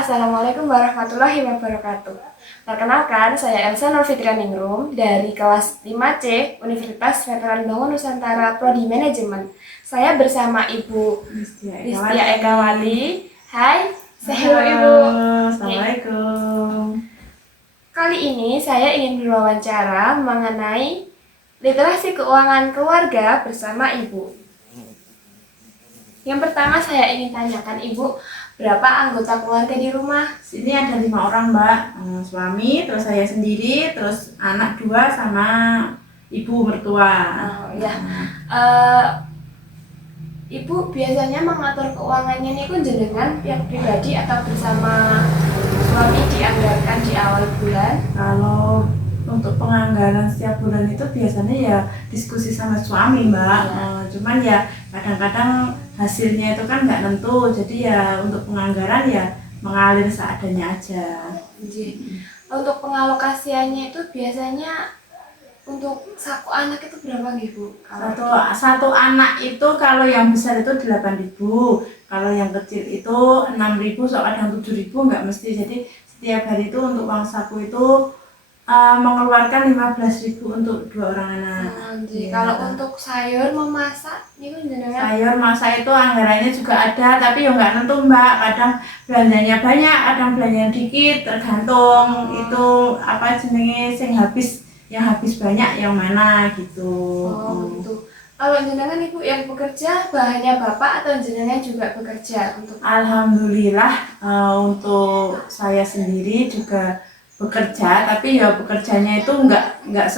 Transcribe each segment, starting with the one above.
Assalamualaikum warahmatullahi wabarakatuh. Perkenalkan, saya Elsa Nurfitrianingrum dari kelas 5C Universitas Veteran Bangun Nusantara Prodi Manajemen. Saya bersama Ibu Listia Ekawati. Hai, hello Ibu. Assalamualaikum. Kali ini saya ingin berwawancara mengenai literasi keuangan keluarga bersama Ibu. Yang pertama saya ingin tanyakan Ibu, berapa anggota keluarga di rumah? Sini ada 5 orang, Mbak. Suami, terus saya sendiri, terus anak 2 sama ibu mertua. Oh, ya. Eh, Ibu biasanya mengatur keuangannya ini pun jenengan pihak pribadi atau bersama suami dianggarkan di awal bulan? Kalau untuk penganggaran setiap bulan itu biasanya ya diskusi sama suami, Mbak. Cuman ya kadang-kadang hasilnya itu kan nggak nentu, jadi ya untuk penganggaran ya mengalir seadanya aja. Untuk pengalokasiannya itu biasanya untuk saku anak itu berapa nih Bu? Satu anak itu kalau yang besar itu 8.000, kalau yang kecil itu 6.000, soalnya 7.000 nggak mesti. Jadi setiap hari itu untuk uang saku itu mengeluarkan 15.000 untuk 2 orang anak. Ya. Kalau untuk sayur memasak itu jenengan? Sayur masak itu anggarannya juga ada, tapi ya nggak tentu, Mbak. Kadang belanjanya banyak, kadang belanjanya dikit, tergantung itu apa jenenge sing habis. Yang habis banyak yang mana gitu. Gitu. Kalau jenengan Ibu yang bekerja bahannya Bapak atau jenengan juga bekerja untuk? Alhamdulillah untuk saya sendiri juga bekerja, tapi ya bekerjanya itu enggak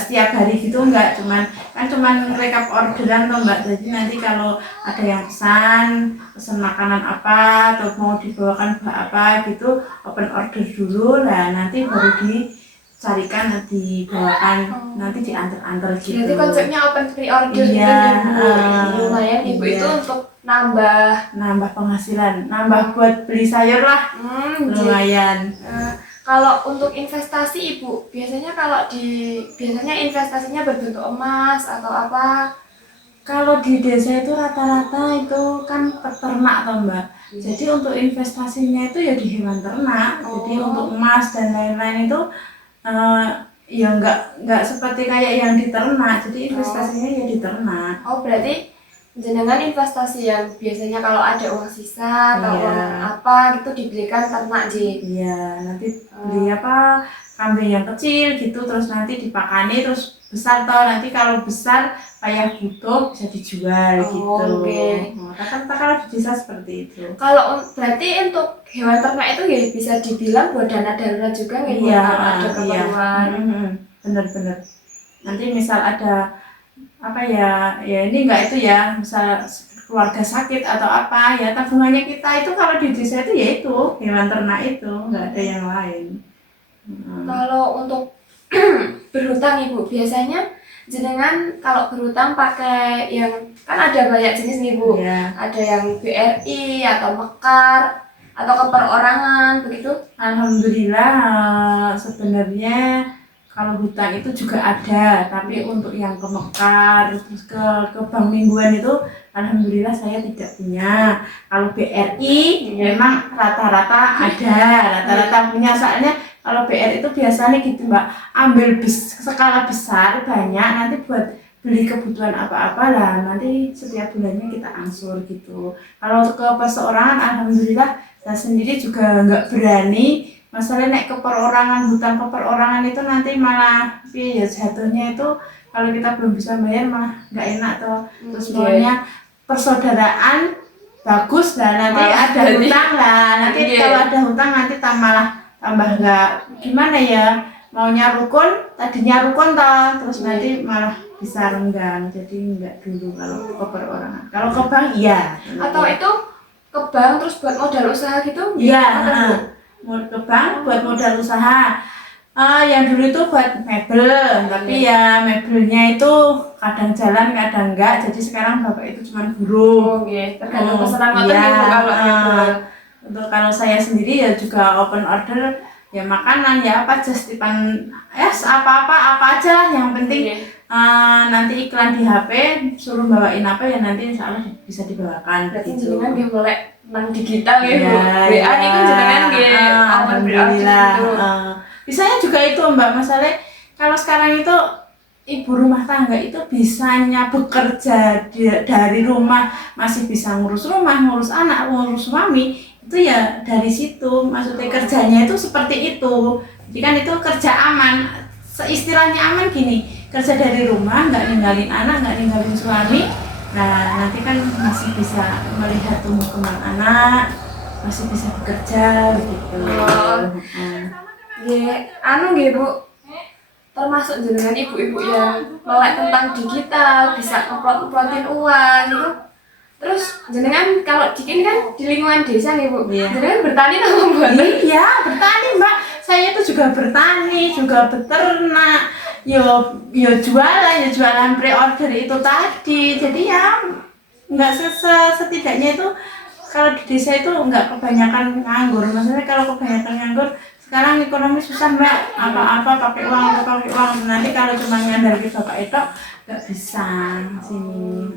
setiap hari gitu, enggak cuman rekap orderan tuh, Mbak. Jadi nanti kalau ada yang pesan makanan apa atau mau dibawakan apa gitu, open order dulu, nah nanti baru dicarikan, dibawakan, nanti diantar gitu. Jadi konsepnya open pre-order iya, gitu, lumayan Ibu iya. Itu untuk nambah penghasilan, nambah buat beli sayur lah, lumayan. Kalau untuk investasi Ibu, biasanya investasinya berbentuk emas atau apa? Kalau di desa itu rata-rata itu kan peternak toh, Mbak. Jadi untuk investasinya itu ya di hewan ternak. Jadi untuk emas dan lain-lain itu ya nggak seperti kayak yang di ternak. Jadi investasinya ya di ternak. Berarti jenengan investasi yang biasanya kalau ada uang sisa atau uang apa gitu dibelikan ternak Iya, nanti beli apa kambing yang kecil gitu, terus nanti dipakani terus besar toh, nanti kalau besar kayak butuh bisa dijual gitu. Rata-rata kalau di desa seperti itu. Kalau berarti untuk hewan ternak itu ya bisa dibilang buat dana darurat juga nggak? Iya, kalau ada keperluan. Bener-bener. Nanti misal ada apa ya ini enggak itu ya, misal keluarga sakit atau apa ya, tabungannya kita itu kalau di desa itu ya itu hewan ternak itu, nggak ada yang lain. Kalau untuk berhutang Ibu, biasanya jenengan kalau berhutang pakai yang kan ada banyak jenis nih Bu, ada yang BRI atau Mekar atau ke perorangan begitu? Alhamdulillah sebenarnya kalau hutang itu juga ada, tapi untuk yang ke Mekar terus ke bank mingguan itu alhamdulillah saya tidak punya. Kalau BRI memang rata-rata punya, soalnya kalau BRI itu biasanya gitu, Mbak, ambil skala besar banyak, nanti buat beli kebutuhan apa-apa lah, nanti setiap bulannya kita angsur gitu. Kalau ke perseorangan alhamdulillah saya sendiri juga nggak berani. Masalah naik ke perorangan, hutang ke perorangan itu nanti malah ya jatuhnya itu kalau kita belum bisa bayar malah nggak enak toh. Terus maunya persaudaraan bagus lah, nanti ada hutang lah, nanti kalau ada hutang nanti tambah nggak gimana ya, maunya rukun, tadinya rukun toh, terus nanti malah bisa renggang, jadi nggak dulu kalau ke perorangan. Kalau ke bank iya. Atau itu ke bank terus buat modal usaha gitu? Iya. Ke bank buat modal usaha. Yang dulu itu buat mebel, tapi ya mebelnya itu kadang jalan kadang enggak, jadi sekarang bapak itu cuma buruh. Tergantung pesanan motor Untuk kalau saya sendiri ya juga open order ya, makanan ya apa, just tipan apa aja lah, yang penting nanti iklan di HP suruh bawain apa ya nanti insya Allah bisa dibawakan. Berarti gitu. jenengan nggih mulai nang digital ya Bu. Ya, WA niku jenengan nggih open WA alhamdulillah. gitu. Bisanya juga itu Mbak, masalahnya kalau sekarang itu ibu rumah tangga itu bisanya bekerja dari rumah, masih bisa ngurus rumah, ngurus anak, ngurus suami, itu ya dari situ. Maksudnya kerjanya itu seperti itu. Jadi kan itu kerja aman. Istilahnya aman gini, kerja dari rumah, nggak ninggalin anak, nggak ninggalin suami. Nah nanti kan masih bisa melihat tumbuh kembang anak, masih bisa bekerja gitu. Nggih, anu nggih Bu. Termasuk jenengan ibu-ibu yang melek tentang digital, bisa uploadin uang gitu. Terus jenengan kalau di kan di lingkungan desa nih Bu. Iya. Jenengan bertani apa mboten? Iya, bertani Mbak. Saya itu juga bertani, juga beternak. Yo jualan pre-order itu tadi. Jadi ya nggak setidaknya itu kalau di desa itu nggak kebanyakan nganggur. Maksudnya kalau kebanyakan nganggur sekarang ekonomi susah Mbak, apa-apa pakai uang. Nanti kalau cuma ngandalin bapak itu nggak bisa sini.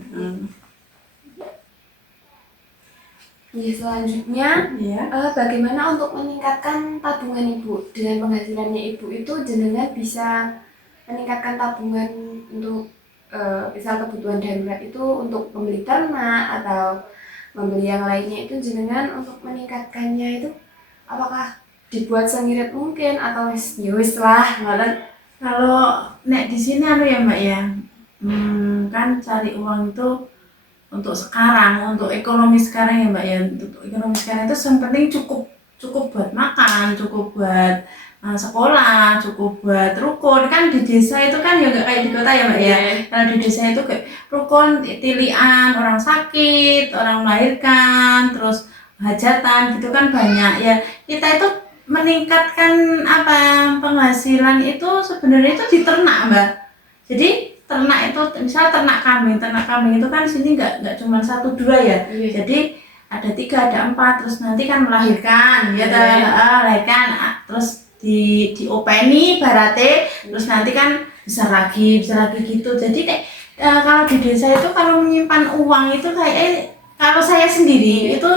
Ya, selanjutnya Iya. bagaimana untuk meningkatkan tabungan Ibu? Dengan penghasilannya Ibu itu jenengan bisa meningkatkan tabungan untuk misal kebutuhan darurat itu untuk membeli ternak atau membeli yang lainnya itu jenengan untuk meningkatkannya itu apakah dibuat sengirit mungkin atau ya wis lah ngoten. Kalau nek di sini ya Mbak ya, kan cari uang itu untuk sekarang, untuk ekonomi sekarang ya Mbak ya. Untuk ekonomi sekarang itu yang penting cukup buat makan, cukup buat sekolah, cukup buat rukun. Kan di desa itu kan ya nggak kayak di kota ya Mbak ya. Kalau di desa itu kayak rukun, tilian, orang sakit, orang melahirkan, terus hajatan gitu kan banyak ya. Kita itu meningkatkan penghasilan itu sebenarnya itu di ternak Mbak. Jadi ternak itu misal ternak kambing itu kan sini nggak cuma 1 2 ya. Iya. Jadi ada 3 ada 4 terus nanti kan melahirkan ya melahirkan terus diopeni barate terus nanti kan besar lagi gitu. Jadi kayak kalau di desa itu kalau menyimpan uang itu kayak kalau saya sendiri itu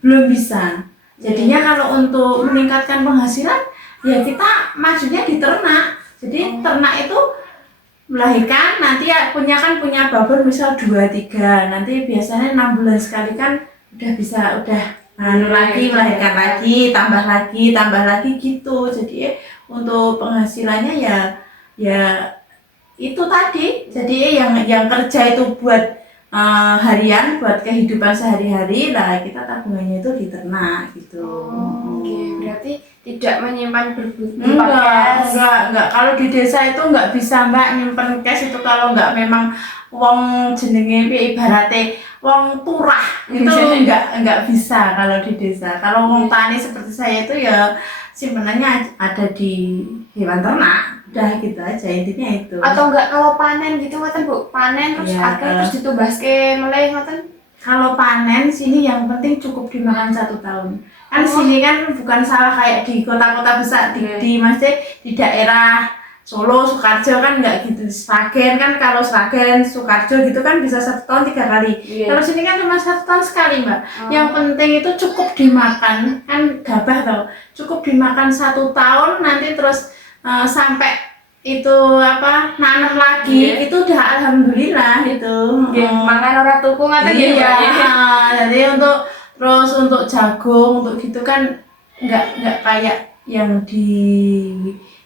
belum bisa. Jadinya kalau untuk meningkatkan penghasilan ya kita maksudnya di ternak. Jadi ternak itu melahirkan nanti ya punya babon misal 2 3 nanti biasanya 6 bulan sekali kan udah lagi melahirkan lagi tambah lagi gitu. Jadi untuk penghasilannya ya itu tadi. Jadi yang kerja itu buat harian buat kehidupan sehari-hari lah kita tabungannya itu di ternak gitu. Oke, berarti tidak menyimpan Enggak. Kalau di desa itu nggak bisa Mbak nyimpen cash itu kalau nggak memang uang jenenge ibaratnya uang turah itu nggak bisa kalau di desa. Kalau uang tani seperti saya itu ya simpenannya ada di hewan ternak. Udah gitu aja intinya itu. Atau enggak kalau panen gitu ngoten Bu, panen terus Ya, terus ditubahke meleh ngoten. Kalau panen sini yang penting cukup dimakan 1 tahun. Kan sini kan bukan sawah kayak di kota-kota besar di masih di daerah Solo, Sukarjo kan nggak gitu. Sragen kan kalau Sragen, Sukarjo gitu kan bisa 1 tahun 3 kali. Kalau sini kan cuma 1 tahun sekali Mbak. Yang penting itu cukup dimakan kan gabah tau. Cukup dimakan 1 tahun nanti terus sampai itu nanam lagi itu udah alhamdulillah itu. Mangan ora tuku ngoten nggih. Jadi untuk jagung untuk gitu kan nggak kayak yang di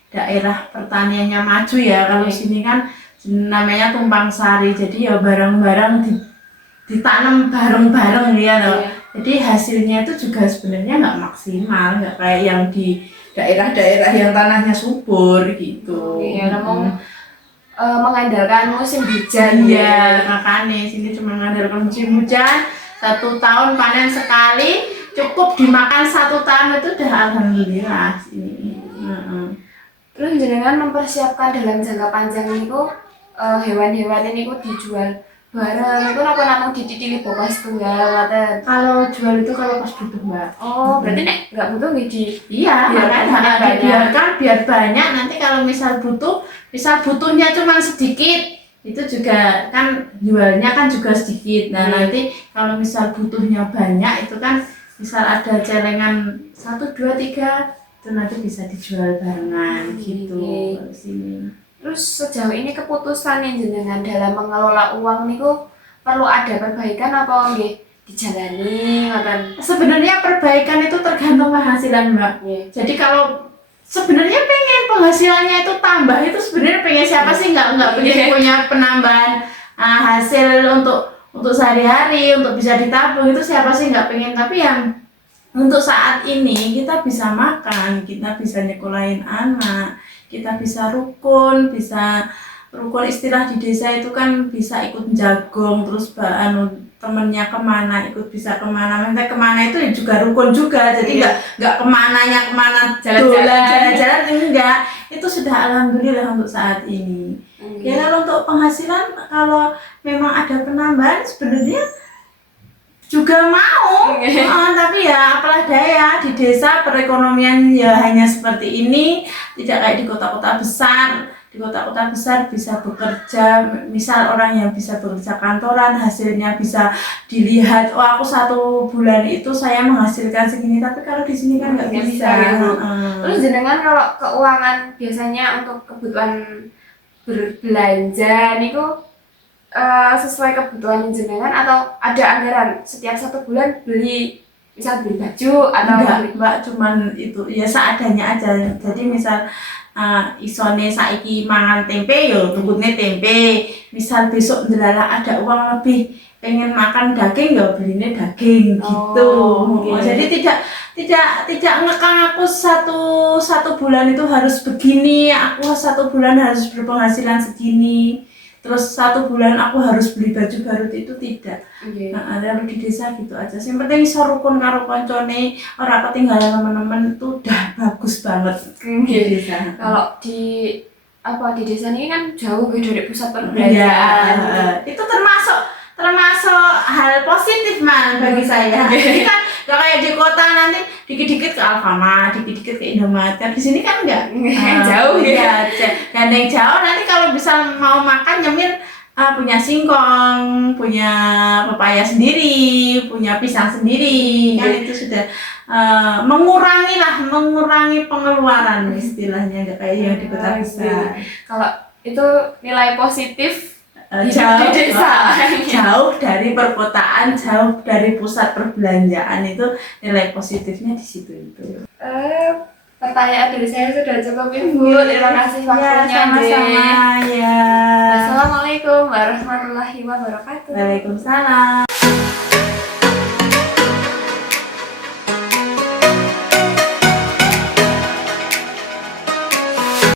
daerah pertaniannya maju ya. Kalau sini kan namanya tumpang sari. Jadi ya barang-barang ditanam bareng-bareng ya loh. Jadi hasilnya itu juga sebenarnya nggak maksimal, nggak kayak yang di daerah-daerah yang tanahnya subur gitu. Iya, namun mengandalkan musim hujan. Iya, makanya sini cuma mengandalkan musim hujan. 1 tahun panen sekali, cukup dimakan 1 tahun itu udah alhamdulillah sini. Terus jenengan mempersiapkan dalam jangka panjang niku hewan-hewan niku dijual bareng itu apa namung dititili bapak setunggal ngoten. Kalau jual itu kalau pas butuh Mbak. Oh, berarti nek nggak butuh nggih di Iya, biar banyak nanti kalau misal butuh misal butuhnya cuma sedikit, itu juga kan jualnya kan juga sedikit. Nah nanti kalau misal butuhnya banyak itu kan misal ada celengan 1, 2, 3 itu nanti bisa dijual barengan gitu di sini. Terus sejauh ini keputusan yang jenengan dalam mengelola uang niku perlu ada perbaikan apa nggih dijalani ngoten? Sebenarnya perbaikan itu tergantung penghasilan, Mbak. Nggih. Jadi kalau sebenarnya pengen penghasilannya itu tambah, itu sebenarnya pengen siapa sih nggak pengen punya penambahan hasil untuk sehari-hari, untuk bisa ditabung, itu siapa sih nggak pengen. Tapi yang untuk saat ini kita bisa makan, kita bisa nyekolahin anak, kita bisa rukun istilah di desa itu kan bisa ikut jagong, terus temennya kemana ikut bisa kemana, nanti kemana itu juga rukun juga, jadi nggak kemana jalan-jalan enggak, itu sudah alhamdulillah untuk saat ini. Ya kalau untuk penghasilan, kalau memang ada penambahan sebenarnya juga mau, tapi ya apalah daya, di desa perekonomian ya hanya seperti ini, tidak kayak di kota-kota besar. Di kota-kota besar bisa bekerja, misal orang yang bisa bekerja kantoran, hasilnya bisa dilihat, oh aku 1 bulan itu saya menghasilkan segini, tapi kalau di sini kan nggak bisa. Gitu. Terus jenengan kalau keuangan biasanya untuk kebutuhan berbelanja niku sesuai kebutuhan jenengan atau ada anggaran setiap 1 bulan misal beli baju atau enggak, Mbak, cuman itu ya seadanya aja. Jadi misal isone saiki mangan tempe yo tukune tempe, misal besok ndelalah ada uang lebih pengen makan daging ya beline daging gitu. Jadi tidak ngekang aku satu bulan itu harus begini, aku 1 bulan harus berpenghasilan segini, terus 1 bulan aku harus beli baju baru, itu tidak. Kalau di desa gitu aja. Yang penting iso rukun karo koncone, ora ketinggalan teman-teman, itu udah bagus banget. Di desa. Kalau di desa ini kan jauh dari pusat perbelanjaan. Itu termasuk hal positif bagi saya. Jadi kan gak kayak di kota nanti dikit-dikit ke Alfamart, dikit-dikit ke Indomaret. Di sini kan enggak. Jauh ya. Gandeng jauh, nanti kalau bisa mau makan nyemil punya singkong, punya pepaya sendiri, punya pisang sendiri, kan itu sudah mengurangi pengeluaran istilahnya, nggak kayak yang di kota besar. Kalau itu nilai positif jauh di desa. Jauh dari perkotaan, jauh dari pusat perbelanjaan, itu nilai positifnya di situ itu. Pertanyaan dari saya sudah cukup, Ibu. Terima kasih waktunya. Sama-sama ya. Assalamualaikum warahmatullahi wabarakatuh. Waalaikumsalam.